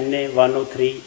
NA 103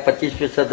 25%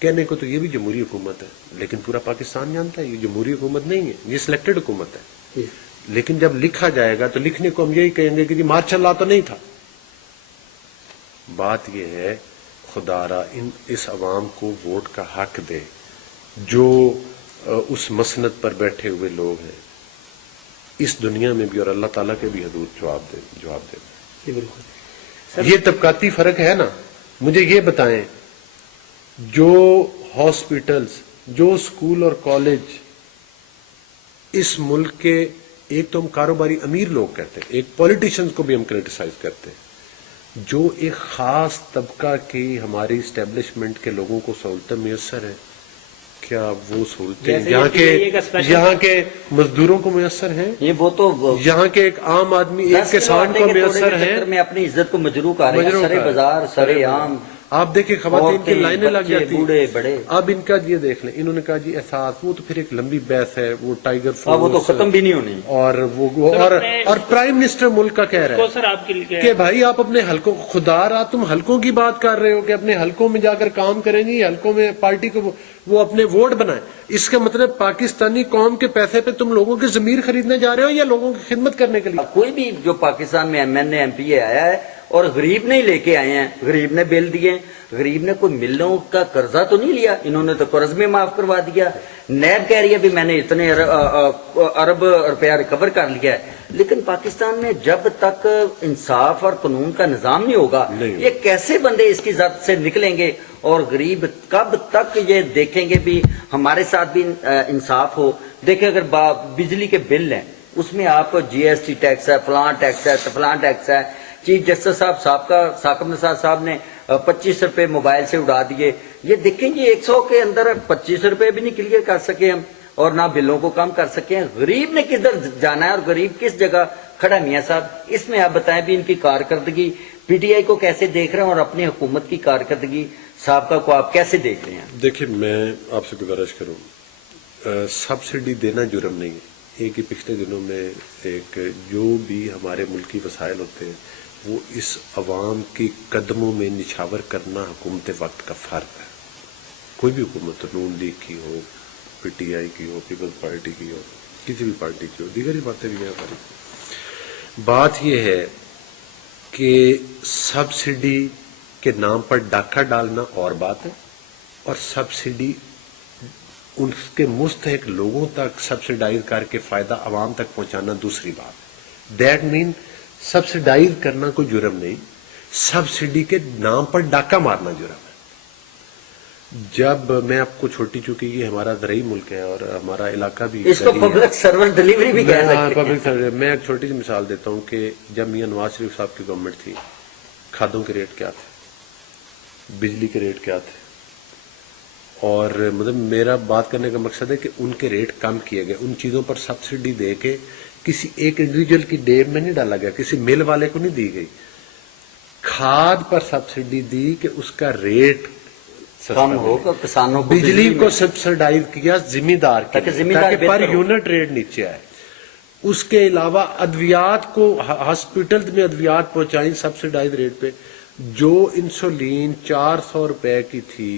کہنے کو تو یہ بھی جمہوری حکومت ہے، لیکن پورا پاکستان جانتا ہے یہ جمہوری حکومت نہیں ہے، یہ سلیکٹڈ حکومت ہے. لیکن جب لکھا جائے گا تو لکھنے کو ہم یہی کہیں گے کہ جی مارشل لا تو نہیں تھا. بات یہ ہے خدا را اس عوام کو ووٹ کا حق دے جو اس مسند پر بیٹھے ہوئے لوگ ہیں اس دنیا میں بھی، اور اللہ تعالیٰ کے بھی حدود جواب دے. جی بالکل. یہ طبقاتی فرق ہے نا. مجھے یہ بتائیں جو ہاسپٹلز، جو اسکول اور کالج اس ملک کے، ایک تو ہم کاروباری امیر لوگ کہتے ہیں، ایک پولیٹیشنز کو بھی ہم کرٹیسائز کرتے ہیں، جو ایک خاص طبقہ کی ہماری اسٹیبلشمنٹ کے لوگوں کو سہولتیں میسر ہیں، کیا وہ سہولتیں یہاں کے مزدوروں کو میسر ہیں؟ یہ وہ تو یہاں کے ایک عام آدمی، ایک کسان کو میسر ہیں؟ میں اپنی عزت کو مجروح کر رہے ہیں، سرے بازار، سرے عام. آپ دیکھیں خواتین کی لائنیں لگ جاتی ہیں. بوڑھے بڑے. اب ان کا یہ دیکھ لیں، انہوں نے کہا جی احساس، وہ تو پھر ایک لمبی بحث ہے، وہ ٹائیگر فورس، وہ تو ختم بھی نہیں ہونی. اور پرائم منسٹر ملک کا کہہ رہا ہے کہ بھائی آپ اپنے حلقوں، خدا را تم حلقوں کی بات کر رہے ہو کہ اپنے حلقوں میں جا کر کام کریں گی، حلقوں میں پارٹی کو وہ اپنے ووٹ بنائیں. اس کا مطلب پاکستانی قوم کے پیسے پہ تم لوگوں کی ضمیر خریدنے جا رہے ہو یا لوگوں کی خدمت کرنے کے لیے؟ کوئی بھی جو پاکستان میں MNA MP آیا ہے اور غریب نہیں لے کے آئے ہیں، غریب نے بل دیے، غریب نے کوئی ملوں کا قرضہ تو نہیں لیا، انہوں نے تو قرض میں معاف کروا دیا. نیب کہہ رہی ہے بھی میں نے اتنے ارب روپیہ ریکور کر لیا ہے. لیکن پاکستان میں جب تک انصاف اور قانون کا نظام نہیں ہوگا، یہ کیسے بندے اس کی ذات سے نکلیں گے؟ اور غریب کب تک یہ دیکھیں گے بھی ہمارے ساتھ بھی انصاف ہو؟ دیکھیں اگر بجلی کے بل ہیں اس میں آپ GST ٹیکس ہے، فلاں ٹیکس ہے، فلاں ٹیکس ہے. چیف جسٹس صاحب کا ثاقب نثار صاحب نے 25 روپے موبائل سے اڑا دیے. یہ دیکھیں جی 100 کے اندر 25 روپے بھی نہیں کلیئر کر سکے ہم، اور نہ بلوں کو کم کر سکے ہیں. غریب نے کدھر جانا ہے اور غریب کس جگہ کھڑا؟ میاں صاحب اس میں آپ بتائیں بھی ان کی کارکردگی PTI کو کیسے دیکھ رہے ہیں اور اپنی حکومت کی کارکردگی سابقہ کو آپ کیسے دیکھ رہے ہیں؟ دیکھیں میں آپ سے گزارش کروں، سبسڈی دینا جرم نہیں ہے. ایک ہی پچھلے دنوں میں ایک جو بھی ہمارے ملکی وسائل ہوتے ہیں وہ اس عوام کی قدموں میں نچھاور کرنا حکومت وقت کا فرق ہے. کوئی بھی حکومت ہو، نون لیگ کی ہو، PTI کی ہو، پیپلز پارٹی کی ہو، کسی بھی پارٹی کی ہو، دیگر ہی باتیں بھی ہیں ہماری. بات یہ ہے کہ سبسڈی کے نام پر ڈاکہ ڈالنا اور بات ہے، اور سبسڈی ان کے مستحق لوگوں تک سبسڈائز کر کے فائدہ عوام تک پہنچانا دوسری بات ہے. دیٹ مین سبسڈائز کرنا کوئی جرم نہیں، سبسڈی کے نام پر ڈاکہ مارنا جرم ہے. جب میں آپ کو چھوٹی، چونکہ یہ ہمارا زرعی ملک ہے اور ہمارا علاقہ بھی اس کو پبلک سروس ڈیلیوری بھی کہہ سکتے ہیں. Public service. میں ایک چھوٹی سی مثال دیتا ہوں کہ جب میاں نواز شریف صاحب کی گورنمنٹ تھی، کھادوں کے ریٹ کیا تھے، بجلی کے ریٹ کیا تھے، اور مطلب میرا بات کرنے کا مقصد ہے کہ ان کے ریٹ کم کیے گئے. ان چیزوں پر سبسڈی دے کے کسی ایک انڈیویجول کی ڈیب میں نہیں ڈالا گیا، کسی مل والے کو نہیں دی گئی. کھاد پر سبسڈی دی کہ اس کا ریٹ کم ہو، کسانوں کو بجلی کو سبسڈائز کیا ذمہ دار تاکہ پر یونٹ ریٹ نیچے آئے. اس کے علاوہ ادویات کو ہاسپٹل میں ادویات پہنچائیں سبسڈائز ریٹ پہ. جو انسولین 400 روپے کی تھی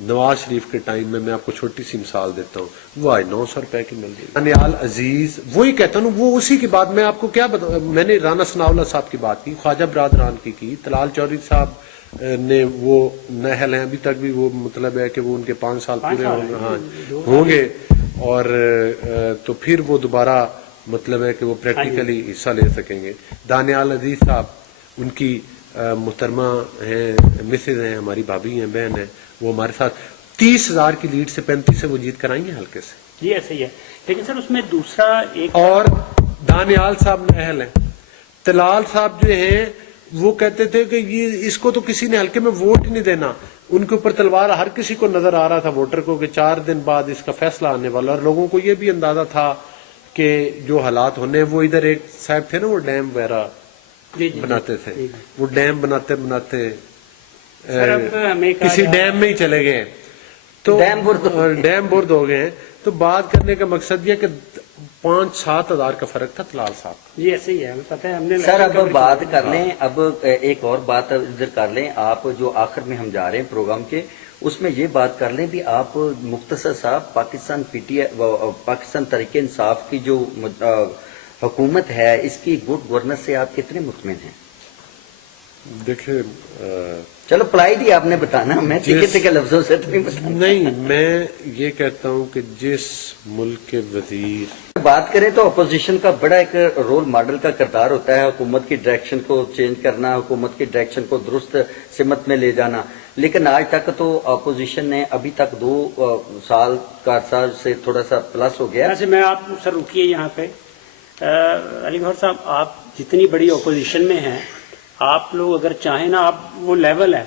نواز شریف کے ٹائم میں آپ کو چھوٹی سی مثال دیتا ہوں، وہ آج 900 روپے کی مل رہی. دانیال عزیز، وہی کہتا ہوں وہ اسی کی بات میں آپ کو کیا بتاؤں. میں نے رانا ثناء اللہ صاحب کی بات کی، خواجہ برادران کی، طلال چودھری صاحب نے وہ نہل ہیں ابھی تک بھی، وہ مطلب ہے کہ وہ ان کے 5 سال پورے ہوں گے اور تو پھر وہ دوبارہ مطلب ہے کہ وہ پریکٹیکلی حصہ لے سکیں گے. دانیال عزیز صاحب ان کی محترمہ ہیں، مسز ہیں، ہماری بھابھی ہیں، بہن ہیں، وہ ہمارے ساتھ 30,000 کی لیڈ سے 35 سے وہ جیت کرائیں گے حلقے سے. جی ایسا ہی ہے. لیکن سر اس میں دوسرا ایک اور دانیال صاحب نہل ہیں، طلال صاحب جو ہیں وہ کہتے تھے کہ یہ اس کو تو کسی نے حلقے میں ووٹ ہی نہیں دینا. ان کے اوپر تلوار ہر کسی کو نظر آ رہا تھا ووٹر کو کہ 4 دن بعد اس کا فیصلہ آنے والا. اور لوگوں کو یہ بھی اندازہ تھا کہ جو حالات ہونے، وہ ادھر ایک صاحب تھے نا وہ ڈیم وغیرہ بناتے تھے، وہ ڈیم بناتے کسی ڈیم میں ہی چلے گئے تو ڈیم برد ہو گئے. تو بات کرنے کا مقصد یہ کہ 5-7 ہزار کا فرق تھا طلال صاحب. جی ایسے ہی ہے، پتہ ہے ہم نے سر. اب بات کر لیں، اب ایک اور بات ادھر کر لیں. آپ جو آخر میں ہم جا رہے ہیں پروگرام کے، اس میں یہ بات کر لیں بھی آپ مختصر صاحب پاکستان پاکستان تحریک انصاف کی جو حکومت ہے اس کی گڈ گورننس سے آپ کتنے مطمئن ہیں؟ دیکھیں چلو پلائٹلی آپ نے بتانا، میں تیکے کے لفظوں سے تو نہیں بتانا۔ نہیں، میں یہ کہتا ہوں کہ جس ملک کے وزیر بات کریں تو اپوزیشن کا بڑا ایک رول ماڈل کا کردار ہوتا ہے، حکومت کی ڈائریکشن کو چینج کرنا، حکومت کی ڈائریکشن کو درست سمت میں لے جانا، لیکن آج تک تو اپوزیشن نے ابھی تک 2 سال کا عرصہ سے تھوڑا سا پلس ہو گیا۔ ویسے میں آپ سر رکیے یہاں پہ، علی گوہر صاحب آپ جتنی بڑی اپوزیشن میں ہیں، آپ لوگ اگر چاہیں نا، آپ وہ لیول ہے،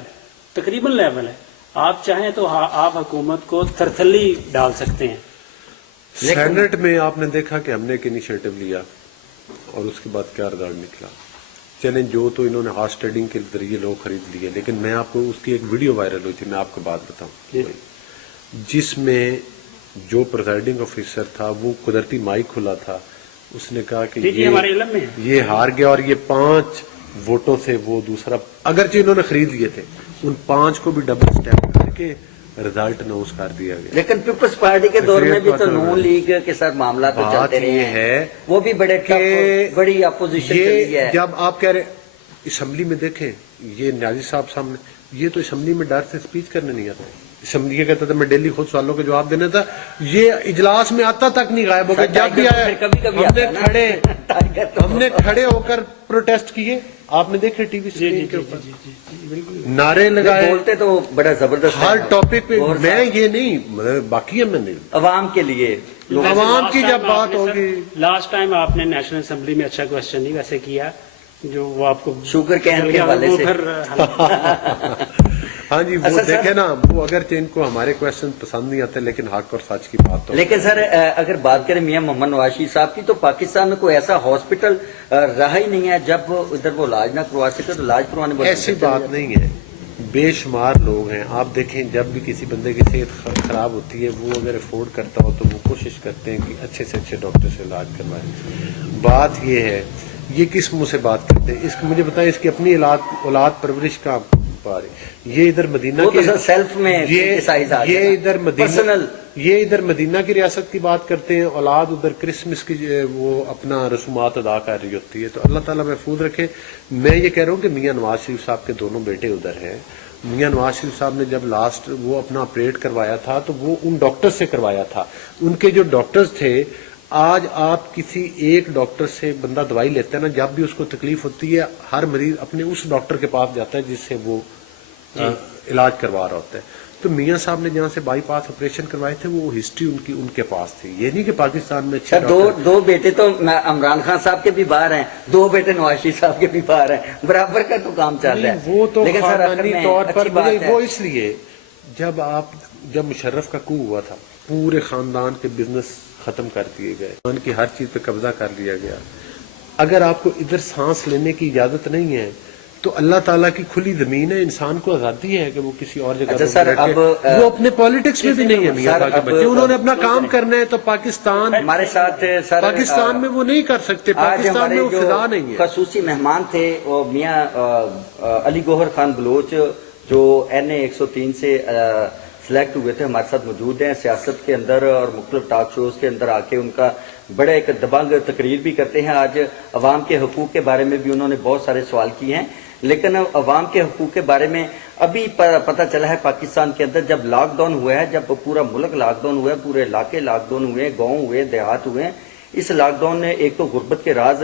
تقریباً لیول ہے، آپ چاہیں تو آپ حکومت کو ترتھلی ڈال سکتے ہیں۔ سینٹ میں آپ نے دیکھا کہ ہم نے ایک انیشیٹو لیا اور اس کے بعد کیا رزلٹ نکلا۔ چلیں، جو تو انہوں نے ہارس ٹریڈنگ کے ذریعے لوگ خرید لیے، لیکن میں آپ کو اس کی ایک ویڈیو وائرل ہوئی تھی، میں آپ کو بات بتاؤں، جس میں جو پریزائڈنگ آفیسر تھا وہ قدرتی مائک کھلا تھا، اس نے کہا کہ ہمارے علم میں یہ ہار گیا اور یہ 5 ووٹوں سے وہ دوسرا، اگرچہ انہوں نے خرید لیے تھے، ان 5 کو بھی ڈبل سٹیپ کر کے رزلٹ اناؤنس کر دیا گیا۔ لیکن پیپلز پارٹی کے دور میں بھی تو نون لیگ کے ساتھ معاملات تو چلتے رہے ہیں، وہ بھی بڑے بڑی اپوزیشن چلی ہے۔ جب آپ کہہ رہے اسمبلی میں دیکھیں، یہ نیازی صاحب سامنے، یہ تو اسمبلی میں ڈر سے سپیچ کرنے نہیں آتا، اسمبلی یہ کہتا تھا میں ڈیلی خود سوالوں کے جواب دینا تھا، یہ اجلاس میں آتا تک نہیں، غائب ہو گیا۔ جب بھی آیا ہم نے کھڑے ہو کر پروٹیسٹ کیے، آپ نے دیکھے ٹی وی اسکرین کے اوپر نعرے لگائے، بولتے تو بڑا زبردست ہر ٹاپک پہ۔ میں یہ نہیں، باقی ہے، میں نہیں، عوام کے لیے عوام کی جب بات ہوگی۔ لاسٹ ٹائم آپ نے نیشنل اسمبلی میں اچھا کوشچن نہیں ویسے کیا، جو وہ آپ کو شوگر کین کے حوالے سے، ہاں جی، وہ دیکھیں نا، وہ اگرچہ ان کو ہمارے کوشچن پسند نہیں آتے، لیکن حق اور سچ کی بات تو۔ لیکن سر اگر بات کریں میاں محمد نواز شریف صاحب کی، تو پاکستان میں کوئی ایسا ہاسپٹل رہا ہی نہیں ہے جب ادھر وہ علاج نہ کروا سکے تو علاج کروانے بہت ایسی بات نہیں ہے، بے شمار لوگ ہیں۔ آپ دیکھیں، جب بھی کسی بندے کی صحت خراب ہوتی ہے، وہ اگر افورڈ کرتا ہو تو وہ کوشش کرتے ہیں کہ اچھے سے اچھے ڈاکٹر سے علاج کروائیں۔ بات یہ ہے، یہ کس منہ سے بات کرتے ہیں؟ اس کو مجھے بتائیں، اس کی اپنی اولاد پرورش کا پا رہی، یہ ادھر مدینہ کی، سیلف میں یہ ادھر مدینہ کی ریاست کی بات کرتے ہیں، اولاد ادھر کرسمس کی وہ اپنا رسومات ادا کر رہی ہوتی ہے۔ تو اللہ تعالیٰ محفوظ رکھے۔ میں یہ کہہ رہا ہوں کہ میاں نواز شریف صاحب کے دونوں بیٹے ادھر ہیں۔ میاں نواز شریف صاحب نے جب لاسٹ وہ اپنا آپریٹ کروایا تھا تو وہ ان ڈاکٹر سے کروایا تھا، ان کے جو ڈاکٹرز تھے۔ آج آپ کسی ایک ڈاکٹر سے بندہ دوائی لیتا ہے نا، جب بھی اس کو تکلیف ہوتی ہے، ہر مریض اپنے اس ڈاکٹر کے پاس جاتا ہے جس سے وہ علاج کروا رہا ہوتا ہے۔ تو میاں صاحب نے جہاں سے بائی پاس آپریشن کروائے تھے، وہ ہسٹری ان کے پاس تھی۔ یہ نہیں کہ پاکستان میں دو بیٹے تو عمران خان صاحب کے بھی باہر ہیں، 2 بیٹے نواز شریف صاحب کے بھی باہر ہیں، برابر کا تو کام چل رہا ہے۔ وہ تو لیکن خاندانی طور پر وہ اس لیے، جب مشرف کا coup ہوا تھا، پورے خاندان کے بزنس ختم کر دیے گئے، ان کی ہر چیز پہ قبضہ کر لیا گیا۔ اگر آپ کو ادھر سانس لینے کی اجازت نہیں ہے تو اللہ تعالیٰ کی کھلی زمین ہے، انسان کو آزادی ہے کہ وہ کسی اور جگہ وہ اپنے پالیٹکس میں بھی نہیں ہے۔ میاں صاحب کے بچے، انہوں نے اپنا کام کرنا ہے، تو پاکستان ہمارے ساتھ پاکستان میں وہ نہیں کر سکتے، پاکستان میں وہ فضا نہیں ہے۔ خصوصی مہمان تھے وہ میاں علی گوہر خان بلوچ، جو NA 103 سے سلیکٹ ہوئے تھے، ہمارے ساتھ موجود ہیں سیاست کے اندر اور مختلف ٹاک شوز کے اندر آ کے ان کا بڑا ایک دبنگ تقریر بھی کرتے ہیں۔ آج عوام کے حقوق کے بارے میں بھی انہوں نے بہت سارے سوال کیے ہیں، لیکن عوام کے حقوق کے بارے میں ابھی پتہ چلا ہے پاکستان کے اندر جب لاک ڈاؤن ہوا ہے، جب پورا ملک لاک ڈاؤن ہوا ہے، پورے علاقے لاک ڈاؤن ہوئے، گاؤں ہوئے، دیہات ہوئے، اس لاک ڈاؤن نے ایک تو غربت کے راز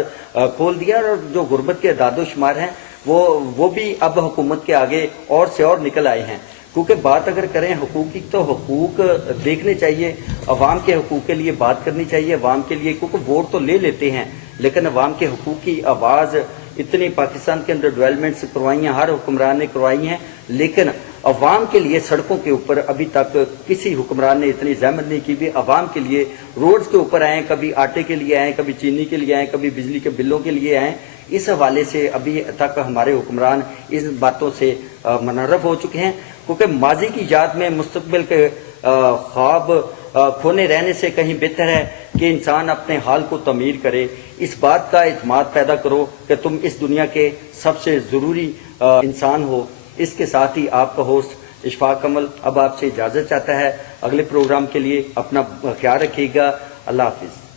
کھول دیا، اور جو غربت کے اعداد و شمار ہیں وہ بھی اب حکومت کے آگے اور سے اور نکل آئے ہیں۔ کیونکہ بات اگر کریں حقوق کی تو حقوق دیکھنے چاہیے، عوام کے حقوق کے لیے بات کرنی چاہیے، عوام کے لیے، کیونکہ ووٹ تو لے لیتے ہیں لیکن عوام کے حقوق کی آواز اتنی پاکستان کے اندر ڈیولپمنٹس کروائی ہیں، ہر حکمران نے کروائی ہیں، لیکن عوام کے لیے سڑکوں کے اوپر ابھی تک کسی حکمران نے اتنی زحمت نہیں کی بھی عوام کے لیے روڈز کے اوپر آئیں، کبھی آٹے کے لیے آئیں، کبھی چینی کے لیے آئیں، کبھی بجلی کے بلوں کے لیے آئیں۔ اس حوالے سے ابھی تک ہمارے حکمران اس باتوں سے منحرف ہو چکے ہیں، کیونکہ ماضی کی یاد میں مستقبل کے خواب کھونے رہنے سے کہیں بہتر ہے کہ انسان اپنے حال کو تعمیر کرے۔ اس بات کا اعتماد پیدا کرو کہ تم اس دنیا کے سب سے ضروری انسان ہو۔ اس کے ساتھ ہی آپ کا ہوسٹ اشفاق کمل اب آپ سے اجازت چاہتا ہے. اگلے پروگرام کے لیے اپنا خیال رکھیے گا. اللہ حافظ.